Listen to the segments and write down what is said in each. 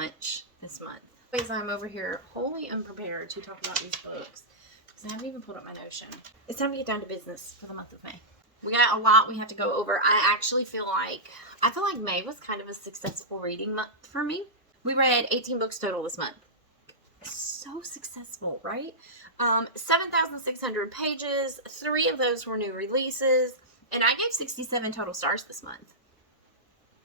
much this month. Anyways, I'm over here wholly unprepared to talk about these books because I haven't even pulled up my Notion. It's time to get down to business for the month of May. We got a lot we have to go over. I feel like May was kind of a successful reading month for me. We read 18 books total this month. So successful, right? 7,600 pages. 3 of those were new releases. And I gave 67 total stars this month.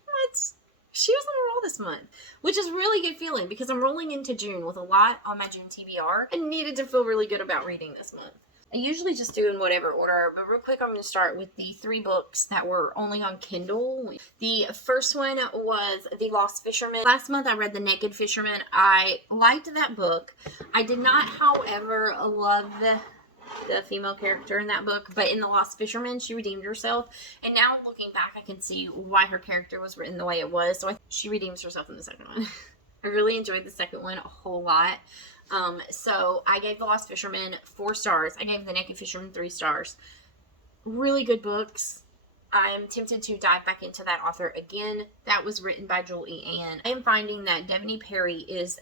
What? She was on a roll this month, which is really good feeling because I'm rolling into June with a lot on my June TBR. I needed to feel really good about reading this month. I usually just do in whatever order, but real quick I'm going to start with the 3 books that were only on Kindle. The first one was The Lost Fisherman. Last month I read The Naked Fisherman. I liked that book. I did not, however, love the female character in that book, but in The Lost Fisherman she redeemed herself, and now looking back I can see why her character was written the way it was, so she redeems herself in the second one. I really enjoyed the second one a whole lot. So I gave The Lost Fisherman 4 stars. I gave The Naked Fisherman 3 stars. Really good books. I'm tempted to dive back into that author again. That was written by Joel E. Ann. I am finding that Devney Perry is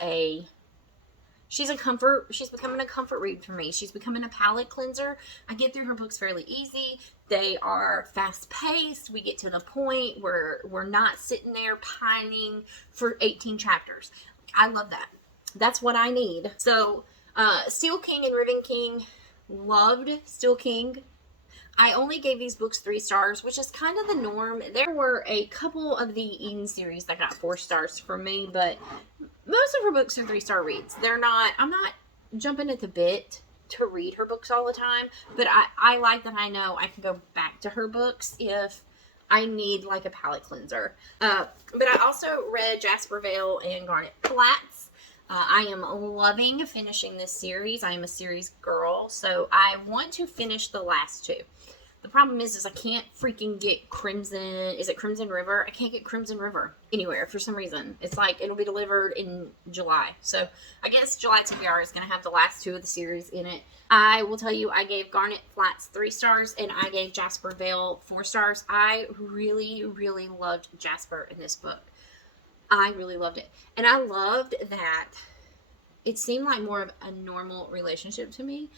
she's becoming a comfort read for me. She's becoming a palate cleanser. I get through her books fairly easy. They are fast paced. We get to the point where we're not sitting there pining for 18 chapters. I love that. That's what I need. So, Steel King and Riven King, loved Steel King. I only gave these books 3 stars, which is kind of the norm. There were a couple of the Eden series that got 4 stars for me, but most of her books are 3-star reads. I'm not jumping at the bit to read her books all the time, but I like that I know I can go back to her books if I need like a palate cleanser. But I also read Jasper Vale and Garnet Flats. I am loving finishing this series. I am a series girl, so I want to finish the last 2. The problem is I can't freaking get Crimson. Is it Crimson River? I can't get Crimson River anywhere for some reason. It's like it'll be delivered in July. So I guess July TBR is going to have the last 2 of the series in it. I will tell you, I gave Garnet Flats 3 stars and I gave Jasper Vale 4 stars. I really, really loved Jasper in this book. I really loved it. And I loved that it seemed like more of a normal relationship to me.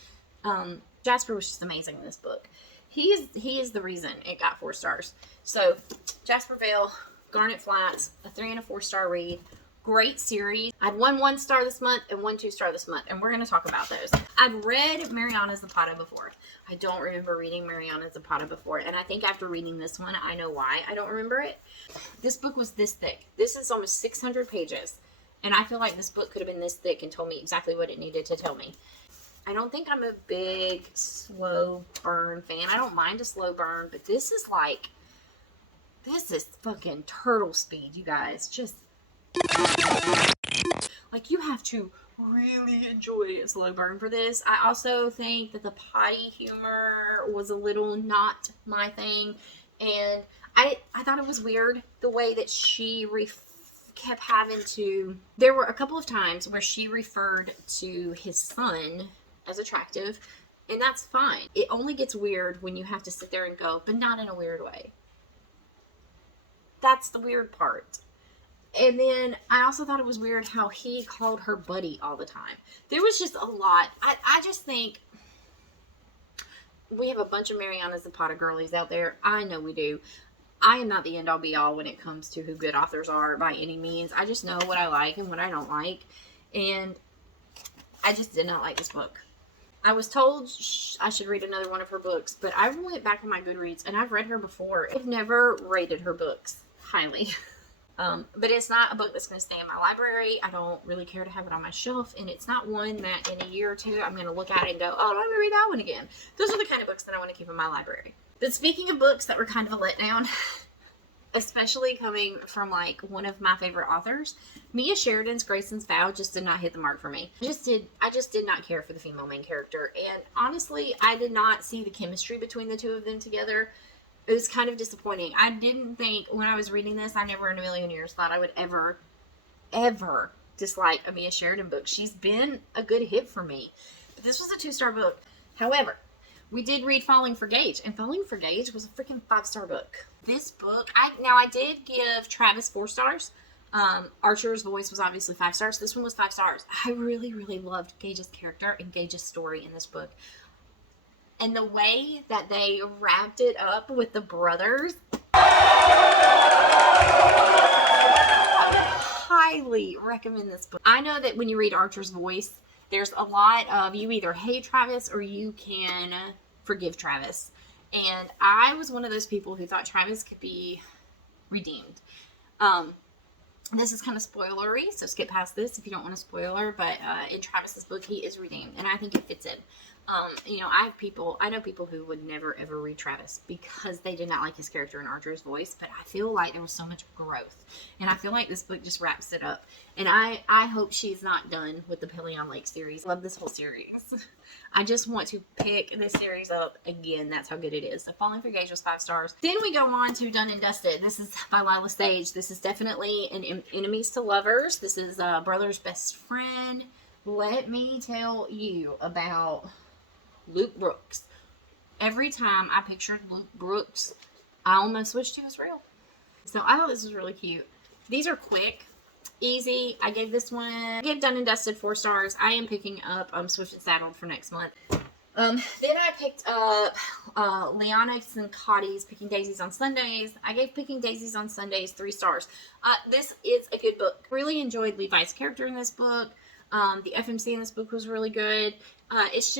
Jasper was just amazing in this book. He is the reason it got 4 stars. So, Jasper Vale, Garnet Flats, a 3 and a 4-star read. Great series. I had 1 star this month and 1 2-star this month, and we're going to talk about those. I've read Mariana Zapata before. I don't remember reading Mariana Zapata before, and I think after reading this one, I know why I don't remember it. This book was this thick. This is almost 600 pages, and I feel like this book could have been this thick and told me exactly what it needed to tell me. I don't think I'm a big slow burn fan. I don't mind a slow burn, but this is fucking turtle speed, you guys. Just like, you have to really enjoy a slow burn for this. I also think that the potty humor was a little not my thing, and I thought it was weird the way that she kept having to. There were a couple of times where she referred to his son as attractive, and that's fine. It only gets weird when you have to sit there and go, but not in a weird way. That's the weird part. And then I also thought it was weird how he called her buddy all the time. There was just a lot. I just think we have a bunch of Mariana Zapata girlies out there. I know we do. I am not the end all be all when it comes to who good authors are by any means. I just know what I like and what I don't like. And I just did not like this book. I was told I should read another one of her books, but I went back on my Goodreads and I've read her before. I've never rated her books highly. But it's not a book that's going to stay in my library. I don't really care to have it on my shelf, and it's not one that in a year or 2 I'm going to look at it and go, oh, let me read that one again. Those are the kind of books that I want to keep in my library. But speaking of books that were kind of a letdown, especially coming from like one of my favorite authors, Mia Sheridan's Grayson's Vow just did not hit the mark for me. I just did not care for the female main character, and honestly, I did not see the chemistry between the 2 of them together. It was kind of disappointing. I didn't think, when I was reading this, I never in a million years thought I would ever dislike a Mia Sheridan book. She's been a good hit for me. But this was a 2-star book. However, we did read Falling for Gage, and Falling for Gage was a freaking 5-star book. This book, I did give Travis 4 stars. Archer's Voice was obviously 5 stars. This one was 5 stars. I really, really loved Gage's character and Gage's story in this book. And the way that they wrapped it up with the brothers, highly recommend this book. I know that when you read Archer's Voice, there's a lot of, you either hate Travis or you can forgive Travis. And I was one of those people who thought Travis could be redeemed. This is kind of spoilery, so skip past this if you don't want a spoiler, but in Travis's book, he is redeemed, and I think it fits in. You know, I know people who would never ever read Travis because they did not like his character in Archer's Voice, but I feel like there was so much growth, and I feel like this book just wraps it up, and I hope she's not done with the Pelion Lake series. Love this whole series. I just want to pick this series up again. That's how good it is. So Falling for Gage was 5 stars. Then we go on to Done and Dusted. This is by Lila Sage. This is definitely an enemies to lovers. This is brother's best friend. Let me tell you about Luke Brooks. Every time I pictured Luke Brooks, I almost wished he was real. So I thought this was really cute. These are quick, easy. I gave Done and Dusted 4 stars. I am picking up Swift and Saddled for next month. Then I picked up Leonix and Cottie's Picking Daisies on Sundays. I gave Picking Daisies on Sundays 3 stars. This is a good book. Really enjoyed Levi's character in this book. The FMC in this book was really good. It's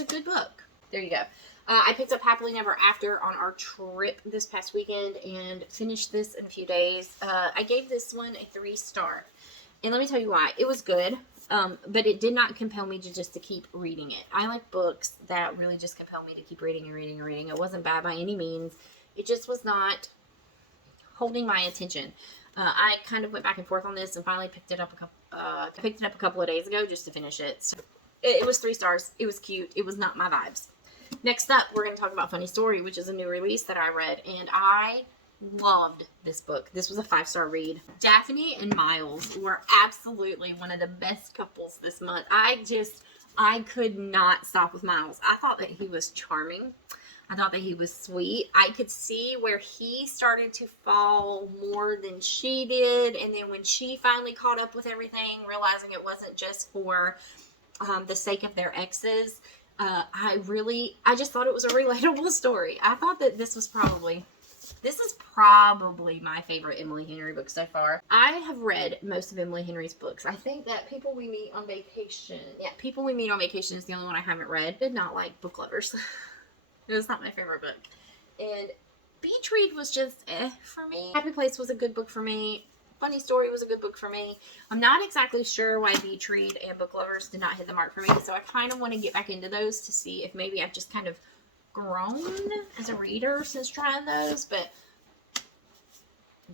a good book. There you go. I picked up Happily Never After on our trip this past weekend and finished this in a few days. I gave this one a 3 star. And let me tell you why. It was good, but it did not compel me to keep reading it. I like books that really just compel me to keep reading and reading and reading. It wasn't bad by any means. It just was not holding my attention. I kind of went back and forth on this and finally picked it up a couple of days ago just to finish it. So it was 3 stars. It was cute. It was not my vibes. Next up, we're going to talk about Funny Story, which is a new release that I read, and I loved this book. This was a 5-star read. Daphne and Miles were absolutely one of the best couples this month. I could not stop with Miles. I thought that he was charming. I thought that he was sweet. I could see where he started to fall more than she did, and then when she finally caught up with everything, realizing it wasn't just for the sake of their exes, I just thought it was a relatable story. I thought that this is probably my favorite Emily Henry book so far. I have read most of Emily Henry's books. I think that People We Meet on Vacation is the only one I haven't read. I did not like Book Lovers. It was not my favorite book. And Beach Read was just for me. Happy Place was a good book for me. Funny Story was a good book for me. I'm not exactly sure why Beach Read and Book Lovers did not hit the mark for me, so I kind of want to get back into those to see if maybe I've just kind of grown as a reader since trying those, but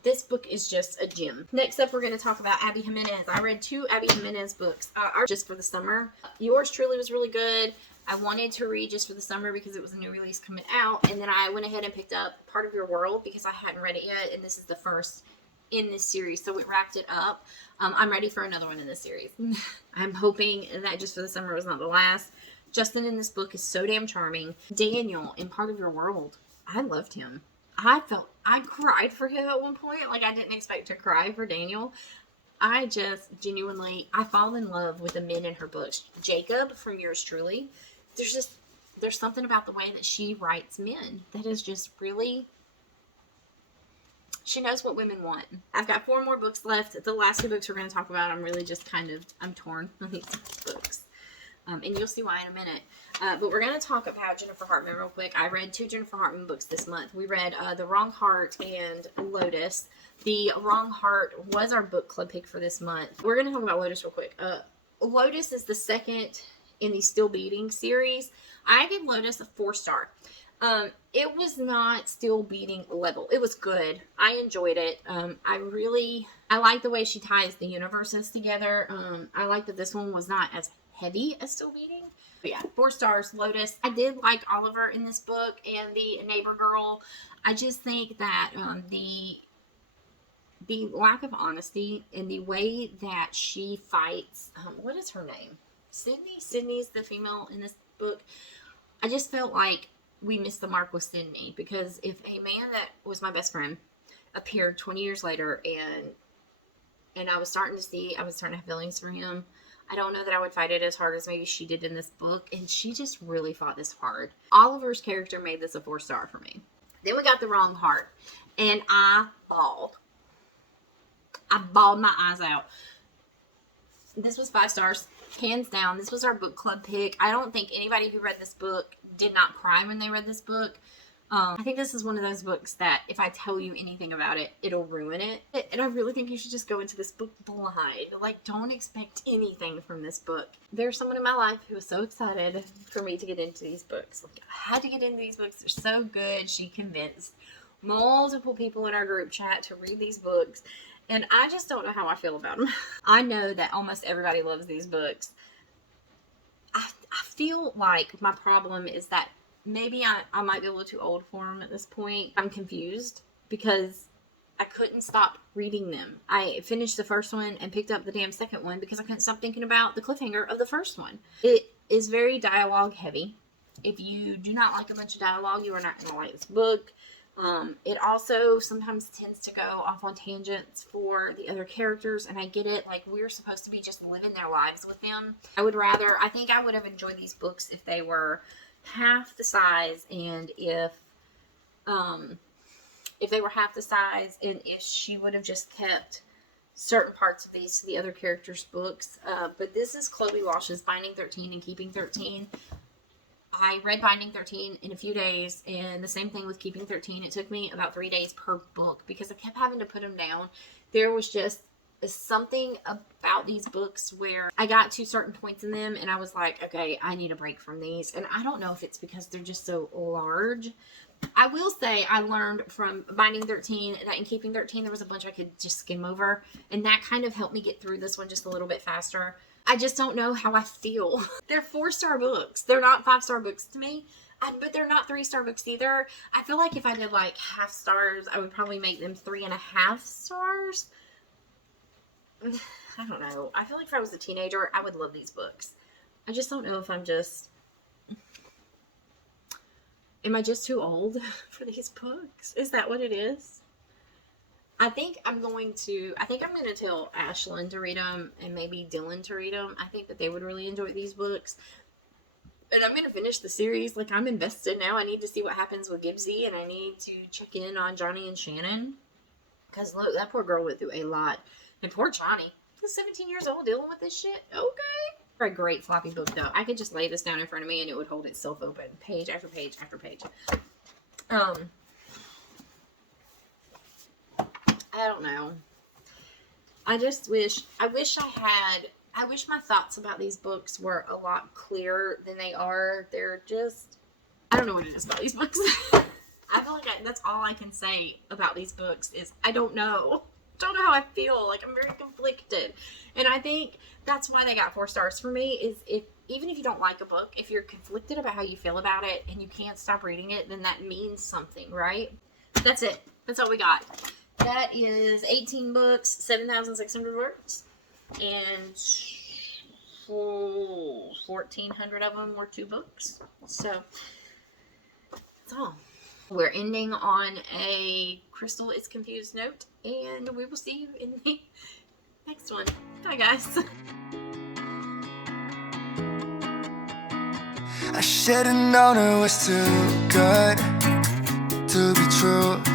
this book is just a gem. Next up, we're going to talk about Abby Jimenez. I read 2 Abby Jimenez books just for the summer. Yours Truly was really good. I wanted to read Just for the Summer because it was a new release coming out, and then I went ahead and picked up Part of Your World because I hadn't read it yet, and this is the first in this series, so it wrapped it up. I'm ready for another one in this series. I'm hoping that Just for the Summer was not the last. Justin in this book is so damn charming. Daniel in Part of Your World, I loved him. I cried for him at one point. Like, I didn't expect to cry for Daniel. I just genuinely, I fall in love with the men in her books. Jacob from Yours Truly, there's something about the way that she writes men that is just really, she knows what women want. I've got 4 more books left. The last 2 books we're going to talk about, I'm really just I'm torn on these books. And you'll see why in a minute. But we're going to talk about Jennifer Hartman real quick. I read 2 Jennifer Hartman books this month. We read The Wrong Heart and Lotus. The Wrong Heart was our book club pick for this month. We're going to talk about Lotus real quick. Lotus is the second in the Still Beating series. I gave Lotus a 4 star. It was not Still Beating level. It was good. I enjoyed it. I like the way she ties the universes together. I like that this one was not as heavy as Still Beating. But yeah, 4 stars, Lotus. I did like Oliver in this book and the neighbor girl. I just think that the lack of honesty and the way that she fights, what is her name? Sydney? Sydney's the female in this book. I just felt like we missed the mark with Sydney, because if a man that was my best friend appeared 20 years later, and I was starting to have feelings for him. I don't know that I would fight it as hard as maybe she did in this book, and she just really fought this hard. Oliver's character made this a 4-star for me. Then we got The Wrong Heart, and I bawled. I bawled my eyes out. This was 5 stars, hands down. This was our book club pick. I don't think anybody who read this book did not cry when they read this book. I think this is one of those books that if I tell you anything about it, it'll ruin it. And I really think you should just go into this book blind. Like, don't expect anything from this book. There's someone in my life who was so excited for me to get into these books. Like, I had to get into these books. They're so good. She convinced multiple people in our group chat to read these books. And I just don't know how I feel about them. I know that almost everybody loves these books. I feel like my problem is that maybe I might be a little too old for them at this point. I'm confused because I couldn't stop reading them. I finished the first one and picked up the damn second one because I couldn't stop thinking about the cliffhanger of the first one. It is very dialogue heavy. If you do not like a bunch of dialogue, you are not going to like this book. It also sometimes tends to go off on tangents for the other characters, and I get it. Like, we're supposed to be just living their lives with them. I think I would have enjoyed these books if they were half the size, and if they were half the size, and if she would have just kept certain parts of these to the other characters' books. But this is Chloe Walsh's Binding 13 and Keeping 13. I read Binding 13 in a few days, and the same thing with Keeping 13. It took me about 3 days per book because I kept having to put them down. There was just something about these books where I got to certain points in them and I was like, okay, I need a break from these. And I don't know if it's because they're just so large. I will say I learned from Binding 13 that in Keeping 13 there was a bunch I could just skim over, and that kind of helped me get through this one just a little bit faster. I just don't know how I feel. They're 4-star books. They're not 5-star books to me. But they're not 3-star books either. I feel like if I did like half stars, I would probably make them 3.5 stars. I don't know. I feel like if I was a teenager, I would love these books. I just don't know if am I just too old for these books? Is that what it is? I think I'm going to tell Ashlyn to read them and maybe Dylan to read them. I think that they would really enjoy these books. And I'm going to finish the series. Like, I'm invested now. I need to see what happens with Gibbsy, and I need to check in on Johnny and Shannon. Because, look, that poor girl went through a lot. And poor Johnny. He's 17 years old dealing with this shit. Okay. For a great floppy book, though. I could just lay this down in front of me, and it would hold itself open. Page after page after page. I don't know. I wish my thoughts about these books were a lot clearer than they are. They're just, I don't know what it is about these books. I feel like that's all I can say about these books is I don't know. Don't know how I feel. Like, I'm very conflicted. And I think that's why they got 4 stars for me, is even if you don't like a book, if you're conflicted about how you feel about it and you can't stop reading it, then that means something, right? That's it. That's all we got. That is 18 books, 7,600 words, and 1,400 of them were 2 books. So, that's all. We're ending on a Crystal is confused note, and we will see you in the next one. Bye, guys. I should've known it was too good to be true.